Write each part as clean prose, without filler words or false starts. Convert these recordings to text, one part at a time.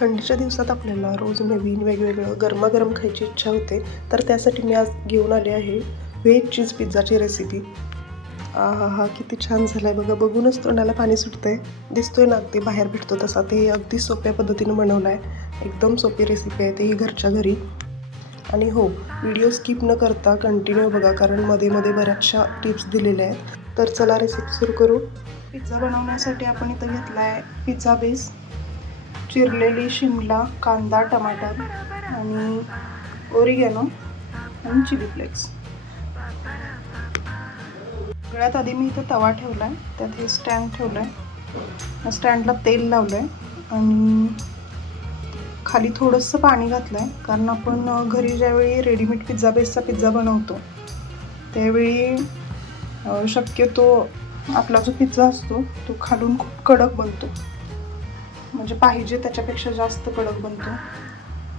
थंडीच्या दिवसात आपल्याला रोज नवीन वेगवेगळं गरमागरम खायची इच्छा होते. तर त्यासाठी मी आज घेऊन आले आहे व्हेज चीज पिझ्झाची रेसिपी. हा हा किती छान झाला आहे बघा. बघूनच तोंडाला पाणी सुटतंय. दिसतोय ना अगदी बाहेर भेटतो तसा. ते अगदी सोप्या पद्धतीनं बनवलं आहे. एकदम सोपी रेसिपी आहे, तेही घरच्या घरी. आणि हो, व्हिडिओ स्किप न करता कंटिन्यू बघा, कारण मध्ये मध्ये बऱ्याचशा टिप्स दिलेल्या आहेत. तर चला रेसिपी सुरू करू. पिझ्झा बनवण्यासाठी आपण इथं घेतला आहे पिझ्झा बेस, चिरलेली शिमला, कांदा, टमाटर आणि ओरिगॅनो आणि चिली फ्लेक्स. सगळ्यात आधी मी इथं तवा ठेवला आहे, त्यात हे स्टँड ठेवलं आहे. स्टँडला तेल लावलं आहे आणि खाली थोडंसं पाणी घातलं आहे, कारण आपण घरी ज्यावेळी रेडीमेड पिझ्झा बेसचा पिझ्झा बनवतो त्यावेळी शक्यतो आपला जो पिझ्झा असतो तो खालून खूप कडक बनतो, म्हणजे पाहिजे त्याच्यापेक्षा जास्त कडक बनतो.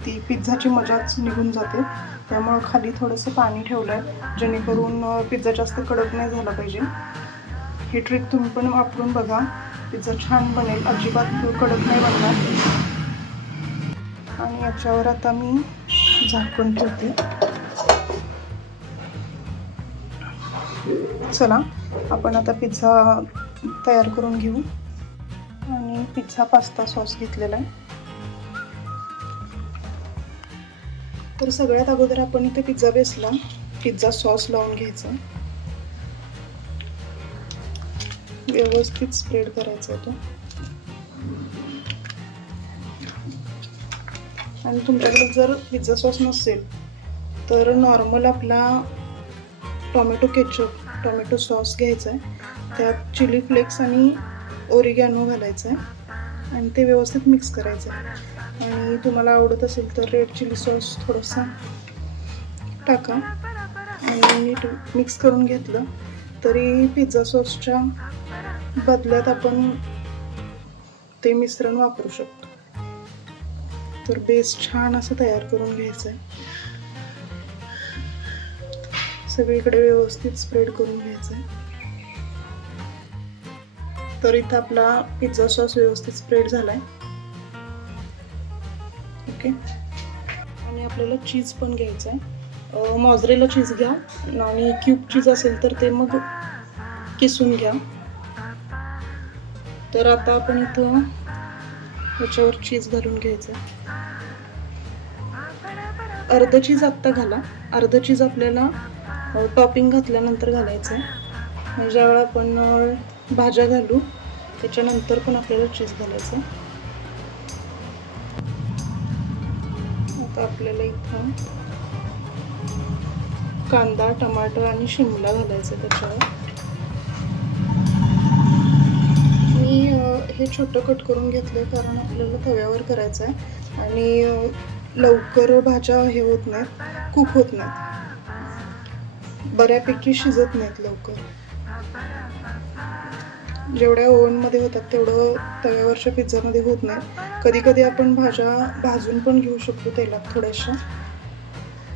ती पिझ्झाची मजाच निघून जाते. त्यामुळं खाली थोडंसं पाणी ठेवलं आहे, जेणेकरून पिझ्झा जास्त कडक नाही झाला पाहिजे. ही ट्रिक तुम्ही पण वापरून बघा, पिझ्झा छान बनेल, अजिबात कडक नाही बनणार. आणि याच्यावर आता मी झाकण ठेवते. चला आपण आता पिझ्झा तयार करून घेऊ. आणि पिझ्झा पास्ता सॉस घेतलेला आहे. तर सगळ्यात अगोदर आपण इथे पिझ्झा बेसला पिझ्झा सॉस लावून घ्यायचा, व्यवस्थित स्प्रेड करायचा तो. आणि तुमच्याकडे जर पिझ्झा सॉस नसेल तर नॉर्मल आपला टोमॅटो केचप, टोमॅटो सॉस घ्यायचा आहे, त्यात चिली फ्लेक्स आणि ओरिगॅनो घालायचं आहे आणि ते व्यवस्थित मिक्स करायचं आहे. आणि तुम्हाला आवडत असेल तर रेड चिली सॉस थोडंसं टाका. आणि नीट मिक्स करून घेतलं तरी पिझ्झा सॉसच्या बदल्यात आपण ते मिश्रण वापरू शकतो. तर बेस छान असं तयार करून घ्यायचं आहे, सगळीकडे व्यवस्थित स्प्रेड करून घ्यायचं आहे. तर इथं आपला पिझ्झा सॉस व्यवस्थित स्प्रेड झालाय. ओके. आणि आपल्याला चीज पण घ्यायचं आहे. मॉझरेला चीज घ्या आणि क्यूब चीज असेल तर ते मग किसून घ्या. तर आता आपण इथं याच्यावर चीज घालून घ्यायचं. अर्ध चीज आत्ता घाला, अर्ध चीज आपल्याला टॉपिंग घातल्यानंतर घालायचं आहे. ज्यावेळेला आपण भाज्या घालू त्याच्यानंतर पण आपल्याला चीज घालायचं. आता आपल्याला इथं कांदा, टमाटर आणि शिमला घालायचं त्याच्यावर. मी हे छोटं कट करून घेतलंय कारण आपल्याला तव्यावर करायचं आहे आणि लवकर भाज्या हे होत नाहीत, कुक होत नाहीत, बऱ्यापैकी शिजत नाहीत लवकर. जेवढ्या ओव्हनमध्ये होतात तेवढं तव्यावरच्या पिझ्झामध्ये होत नाही. कधी कधी आपण भाज्या भाजून पण घेऊ शकतो तेलात थोड्याशा,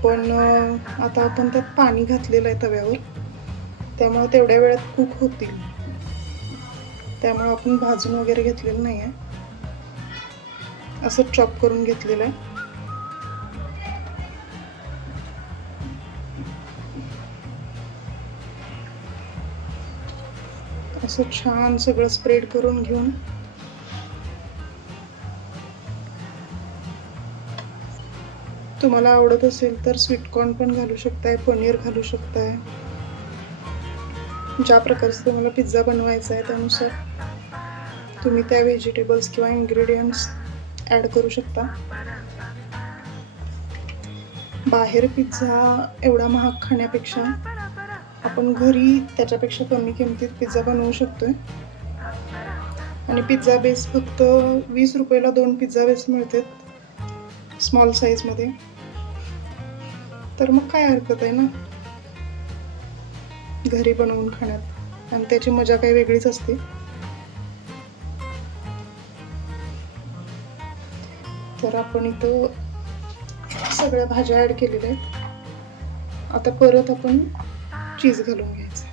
पण आता आपण त्यात पाणी घातलेलं आहे तव्यावर, त्यामुळे तेवढ्या वेळात कुक होतील. त्यामुळे आपण भाजून वगैरे घेतलेलं नाही आहे, असं चॉप करून घेतलेलं आहे. असं छान सगळं स्प्रेड करून घेऊन तुम्हाला आवडत असेल तर स्वीटकॉर्न पण घालू शकताय, पनीर घालू शकताय. ज्या प्रकारचा तुम्हाला पिझ्झा बनवायचा आहे त्यानुसार तुम्ही त्या व्हेजिटेबल्स किंवा इन्ग्रेडियंट्स ॲड करू शकता. बाहेर पिझ्झा एवढा महाग खाण्यापेक्षा आपण घरी त्याच्यापेक्षा कमी किमतीत पिझ्झा बनवू शकतोय. आणि पिझ्झा बेस फक्त 20 रुपयाला 2 पिझ्झा बेस मिळतात स्मॉल साईजमध्ये. तर मग काय हरकत आहे ना घरी बनवून खाण्यात, आणि त्याची मजा काही वेगळीच असते. तर आपण इथं सगळ्या भाज्या ॲड केलेल्या आहेत. आता परत आपण चीज घालून घ्यायचं.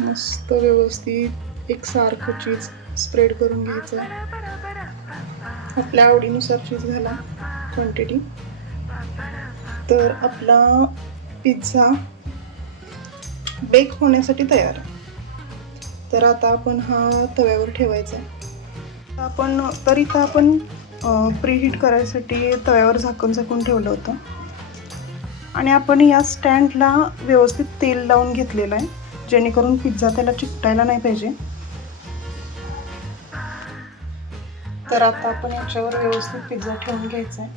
मस्त व्यवस्थित एकसारखं चीज स्प्रेड करून घ्यायचं. आपल्या आवडीनुसार चीज घाला क्वांटिटी. तर आपला पिझ्झा बेक होण्यासाठी तयार. तर आता आपण हा तव्यावर ठेवायचा आहे. इथं आपण प्रीहीट करायसाठी तव्यावर झाकून ठेवलं होतं आणि आपण या स्टँडला व्यवस्थित तेल लावून घेतलेलं आहे, जेणेकरून पिझ्झा त्याला चिकटायला नाही पाहिजे. तर आता आपण याच्यावर व्यवस्थित पिझ्झा ठेवून घ्यायचा आहे.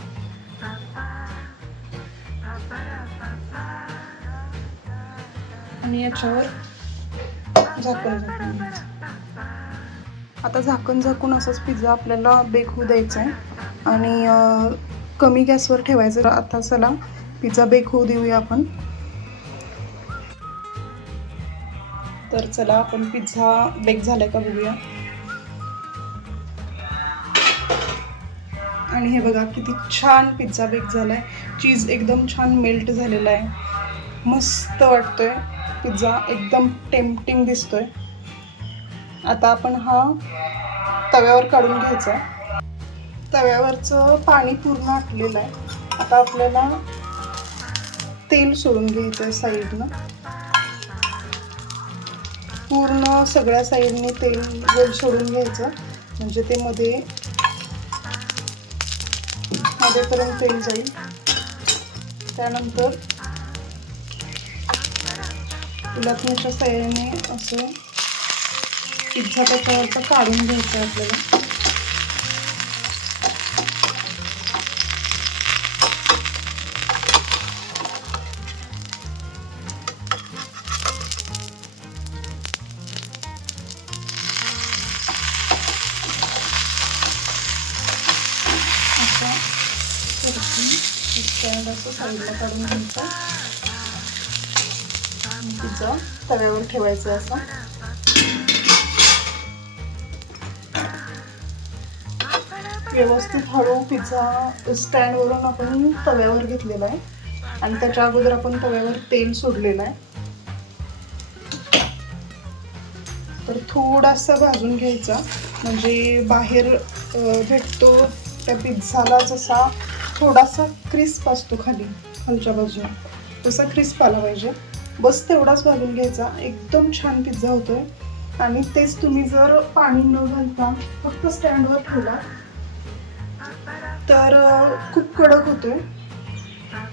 आणि याच्यावर झाकण घ्यायचं. आता झाकून असंच पिझ्झा आपल्याला बेक होऊ द्यायचा आहे आणि कमी गॅसवर ठेवायचं. आता चला पिझ्झा बेक होऊ देऊया आपण. तर चला आपण पिझ्झा बेक झालाय का बघूया. आणि हे बघा किती छान पिझ्झा बेक झालाय. चीज एकदम छान मेल्ट झालेला आहे. मस्त वाटतोय पिझ्झा, एकदम टेम्पटिंग दिसतोय. आता आपण हा तव्यावर काढून घ्यायचा. तव्यावरचं पाणी पूर्ण आटलेलं आहे. आता आपल्याला तेल सोडून घ्यायचं आहे साईडनं. पूर्ण सगळ्या साईडने तेल सोडून घ्यायचं, म्हणजे ते मध्येपर्यंत तेल जाईल. त्यानंतर उलटण्याच्या साह्याने असं पिझ्झा त्याच्यावरचं काढून घ्यायचं आहे आपल्याला. स्टँड असं साईडला काढून घ्यायचं. पिझ्झा तव्यावर ठेवायचं असं. व्यवस्थित हळू पिझ्झा स्टँडवरून आपण तव्यावर घेतलेला आहे आणि त्याच्या अगोदर आपण तव्यावर तेल सोडलेलं आहे. तर थोडासा भाजून घ्यायचा, म्हणजे बाहेर भेटतो त्या पिझ्झाला जसा थोडासा क्रिस्प असतो खालच्या बाजूला, तसा क्रिस्प आला पाहिजे. बस तेवढाच भाजून घ्यायचा. एकदम छान पिझ्झा होतोय. आणि तेच तुम्ही जर पाणी न घालता फक्त स्टँडवर ठेवला तर खूप कडक होतोय,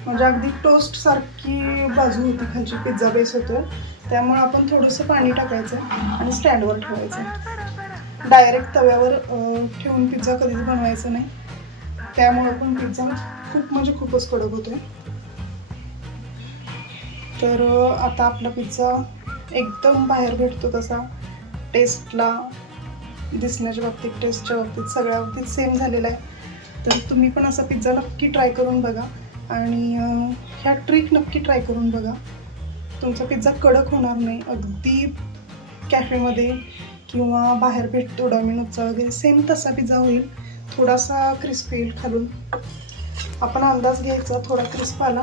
म्हणजे अगदी टोस्ट सारखी बाजू होती खालची, पिझ्झा बेस होतोय. त्यामुळे आपण थोडंसं पाणी टाकायचं आणि स्टँडवर ठेवायचं. डायरेक्ट तव्यावर ठेवून पिझ्झा कधीच बनवायचं नाही, त्यामुळे पण पिझ्झा खूपच कडक होतोय. तर आता आपला पिझ्झा एकदम बाहेर भेटतो तसा टेस्टला, दिसण्याच्या बाबतीत, टेस्टच्या बाबतीत, सगळ्या बाबतीत सेम झालेला आहे. तर तुम्ही पण असा पिझ्झा नक्की ट्राय करून बघा आणि ह्या ट्रिक नक्की ट्राय करून बघा. तुमचा पिझ्झा कडक होणार नाही. अगदी कॅफेमध्ये किंवा बाहेर भेटतो डॉमिनोजचा वगैरे सेम तसा पिझ्झा होईल. थोडासा क्रिस्प येईल खालून. आपण अंदाज घ्यायचा, थोडा क्रिस्प आला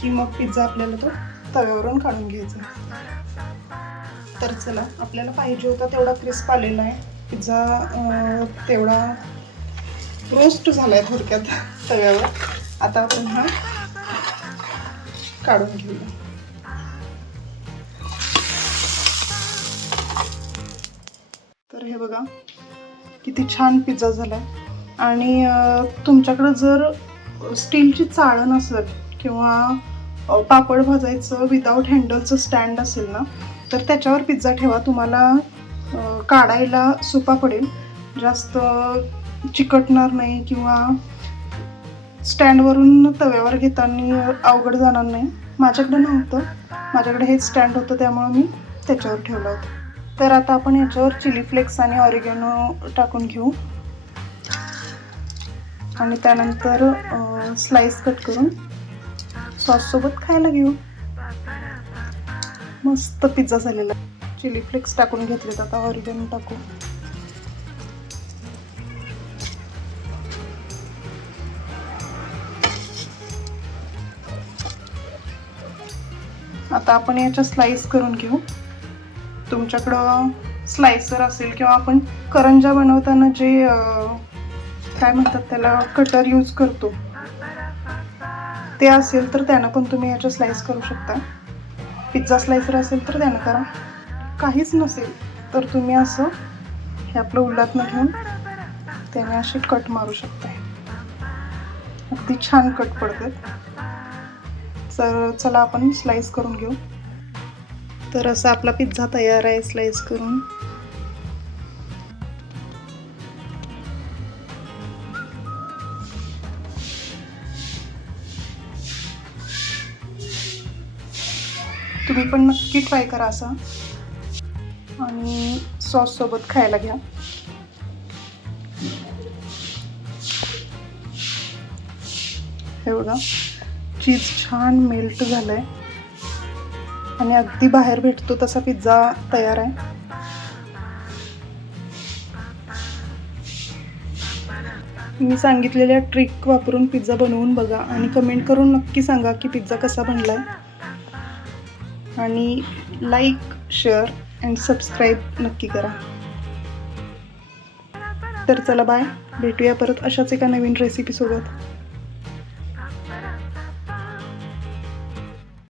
की मग पिझ्झा आपल्याला तो तव्यावरून काढून घ्यायचा. तर चला, आपल्याला पाहिजे होता तेवढा क्रिस्प आलेला आहे पिझ्झा, तेवढा रोस्ट झालाय थोडक्यात तव्यावर. आता आपण हा काढून घेऊया. तर हे बघा किती छान पिझ्झा झालाय. आणि तुमच्याकडं जर स्टीलची चाळण असेल किंवा पापड भाजायचं विदाऊट हँडलचं स्टँड असेल ना, तर त्याच्यावर पिझ्झा ठेवा. तुम्हाला काढायला सोपा पडेल, जास्त चिकटणार नाही किंवा स्टँडवरून तव्यावर घेताना अवघड जाणार नाही. माझ्याकडे नव्हतं, माझ्याकडे हेच स्टँड होतं, त्यामुळे मी त्याच्यावर ठेवलं होतं. तर आता आपण याच्यावर चिली फ्लेक्स आणि ऑरिगॅनो टाकून घेऊ आणि त्यानंतर स्लाइस कट करून सॉससोबत खायला घेऊ. मस्त पिझ्झा झालेला. चिली फ्लेक्स टाकून घेतलेत, आता ऑरिगॅनो टाकू. आता आपण याच्या स्लाइस करून घेऊ. तुमच्याकडं स्लायसर असेल किंवा आपण करंजा बनवताना जे काय म्हणतात त्याला कटर यूज करतो ते असेल तर त्यानं पण तुम्ही याच्या स्लाइस करू शकता. पिझ्झा स्लायसर असेल तर त्यानं करा. काहीच नसेल तर तुम्ही असं हे आपलं उलटनं घेऊन त्याने असे कट मारू शकता. अगदी छान कट पडतात. तर चला आपण स्लाइस करून घेऊ. तर असा आपला पिझ्झा तयार आहे स्लाइस करून. तुम्ही पण नक्की ट्राय करा असा आणि सॉस सोबत खायला घ्या. हे बघा चीज छान मेल्ट झालंय आणि अगदी बाहेर भेटतो तसा पिझ्झा तयार आहे. मी सांगितलेल्या ट्रिक वापरून पिझ्झा बनवून बघा आणि कमेंट करून नक्की सांगा की पिझ्झा कसा बनलाय. आणि लाईक, शेअर अँड सबस्क्राईब नक्की करा. तर चला बाय, भेटूया परत अशाच एका नवीन रेसिपी सोबत.